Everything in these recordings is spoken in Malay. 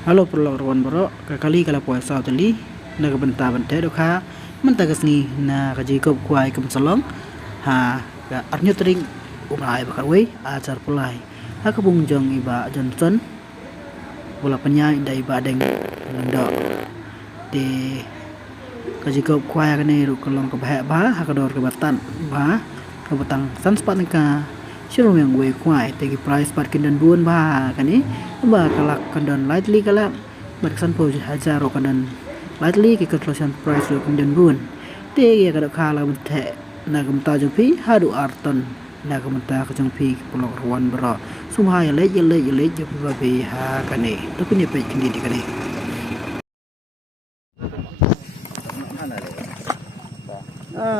Halo perlawan bro, kali kalau puasa tadi, nak bentar doka, mentah kesini, nak kaji kau kuai ke mensalong, arnya tering umai bakar wei, acar pulai, bung jong iba Johnson, bola penyai ida iba deng lendok, di kaji kau kuai kene ru kelong ke bah, hakador ke batan, ke batang sanspat neka. Siapa yang gue kuai, tegi price parkin dan buan kani, kalak kandan lightly kalak, berkesan pun hajar kandan lightly ke keterusan price dan buan. Tegi kada kala bente, nagam tajung pi hadu arton, nagam ta kajung pi pulau ruan bera. Semua yang lej je babi kani, tapi ni pej kini di kani.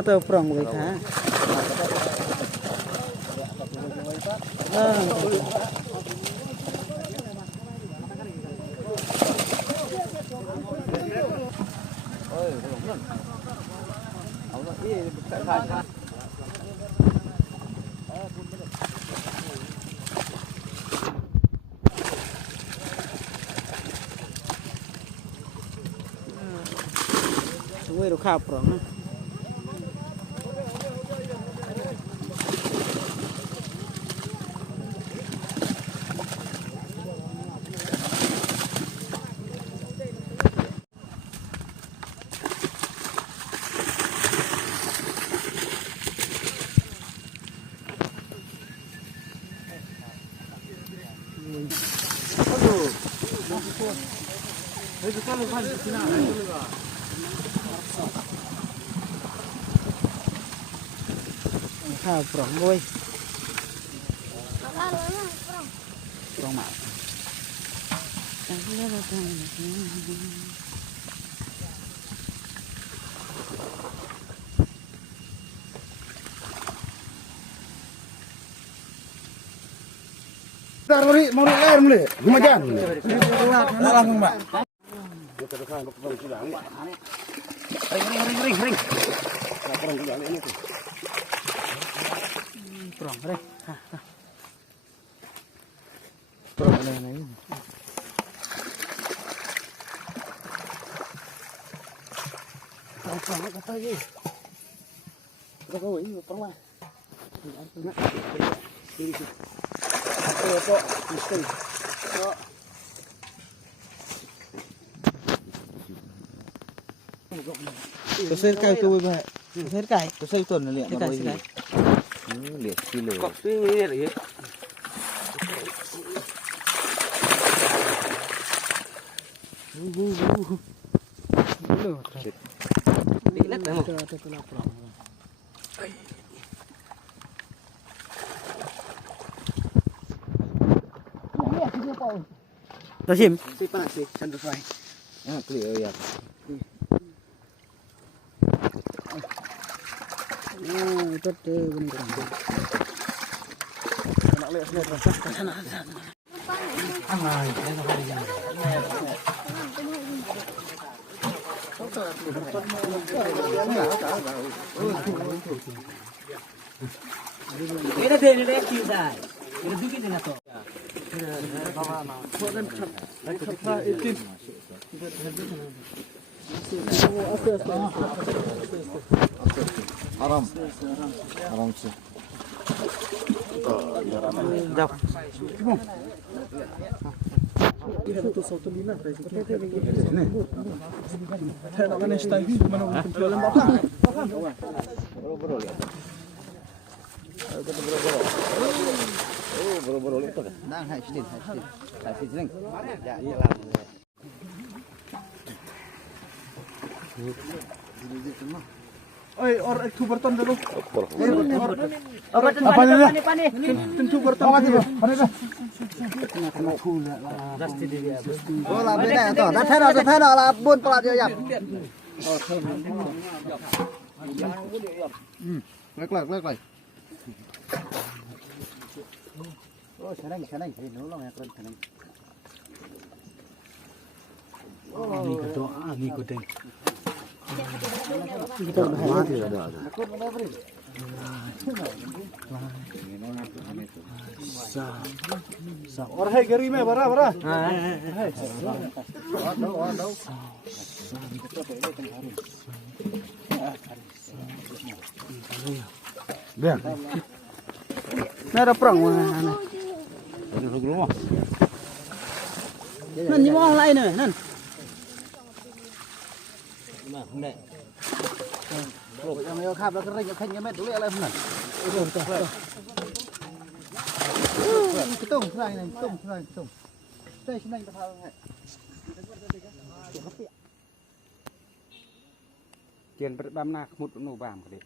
Tahu perang mereka. Semua itu kapro. Perang boy. Perang mak. Mau air mulai, lumayan. Langsung mbak. Ring. Perang, ring. Perang ada yang lain. Perang kata lagi. Kau ini perang lah. Apa mesti. Kesel kai tu bah. Saya kai. Kesel tu ni lihat nama ini. Lihat kilo. Kok lihat ya? Lihat dah mau. Rasim, si panas si sandal fry. Clear ya. Itu benar. Nak lihat sana. Ini dia kita. Ini bikin dengan tu. Haram sih. Jap. Bro itu kan. Nah, hai sini. Ya, iya lah. Oi, itu berton dulu. Apa ni? Tentu berton. Oh, lah beda tu. Dah thay lah bun pelat dia yap. Lek. Oh, senang. Ini nolong ya senang. Oh, ni kedua, ni kudeng. kita udah Mati ada. Orang hai gari me bara bara. Biar. Nah ada perang mana? Ada rumah. Nan ni mau lain ni nan. Yang mau khapแล้วก็เร่งขึ้นยังไม่ดูเลยอะไรพวกนั้นตุ้งใส่นั่นตุ้งใส่ตุ้งใส่ชิ้นนั้นจะพาไป เจียนประดำนาขมุดนูบามก็ได้